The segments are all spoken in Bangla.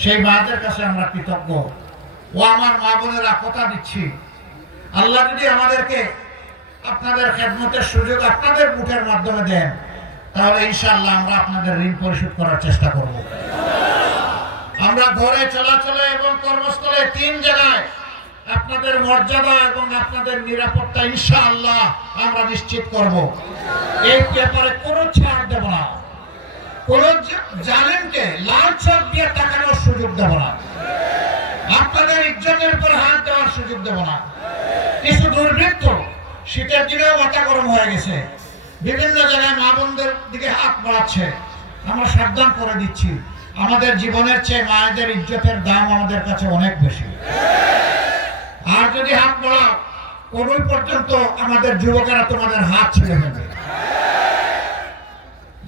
সেই মায়েদের কাছে আমরা কৃতজ্ঞ। ও আমার মা বোনেরা কথা দিচ্ছি। আল্লাহ যদি আমাদেরকে আপনাদের খেদমতের সুযোগ আপনাদের মুখের মাধ্যমে দেন, তাহলে ইনশাআল্লাহ আমরা আপনাদের ঋণ পরিশোধ করার চেষ্টা করব। আমরা ঘরে, চলাচলে এবং কর্মস্থলে তিন জায়গায় আপনাদের মর্যাদা এবং আপনাদের নিরাপত্তা ইনশাআল্লাহ আমরা নিশ্চিত করব। এই ব্যাপারে কোনো ছাড় দেব না। কোন জালেমকে লাল চক দিয়ে তাকানোর সুযোগ দেব না আপনাদের ইজ্জতের উপর হাত দেওয়ার সুযোগ দেব না। কিছু দুর্বৃত্ত শীতের মাথা গরম হয়ে গেছে। বিভিন্ন জায়গায় মা বোনদের দিকে হাত বাড়াচ্ছে। আমরা সাবধান করে দিচ্ছি। আমাদের জীবনের চেয়ে মায়েদের ইজ্জতের দাম আমাদের কাছে অনেক বেশি। আর যদি হাত কোন পর্যন্ত আমাদের যুবকেরা তোমাদের হাত ছেড়ে নেবে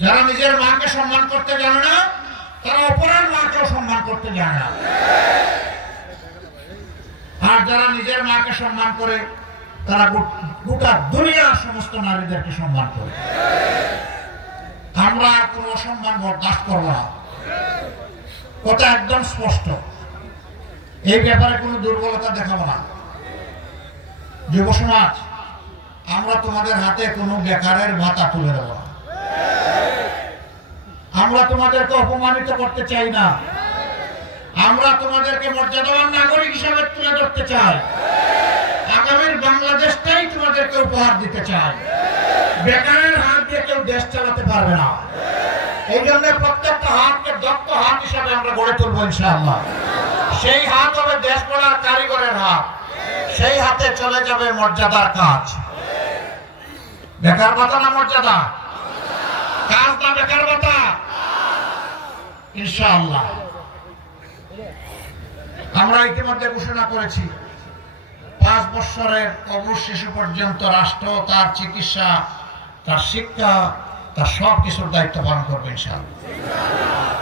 যারা নিজের মাকে সম্মান করতে জানে না, তারা অপরের মাকেও সম্মান করতে জানে না। আর যারা নিজের মাকে সম্মান করে, তারা গোটা দুনিয়ার সমস্ত নারীদেরকে সম্মান করে। আমরা কোনো অসম্মান বরদাস্ত করব না। কথা একদম স্পষ্ট। এই ব্যাপারে কোনো দুর্বলতা দেখাবো না। যুব সমাজ, আমরা তোমাদের হাতে কোনো বেকারের ভাতা তুলে দেবো না। আমরা তোমাদেরকে অপমানিত করতে চাই না। আমরা তোমাদেরকে হিসাবে ইনশাআল্লাহ। সেই হাত হবে দেশ গড়ার কারিগরের হাত। সেই হাতে চলে যাবে মর্যাদার কাজ। বেকার ভাতা না মর্যাদা? কাজ বেকার ভাতা? ইনশাআল্লাহ। আমরা ইতিমধ্যে ঘোষণা করেছি, পাঁচ বৎসরের শিশু পর্যন্ত রাষ্ট্র তার চিকিৎসা, তার শিক্ষা, তার সব কিছুর দায়িত্ব পালন করবে ইনশাআল্লাহ।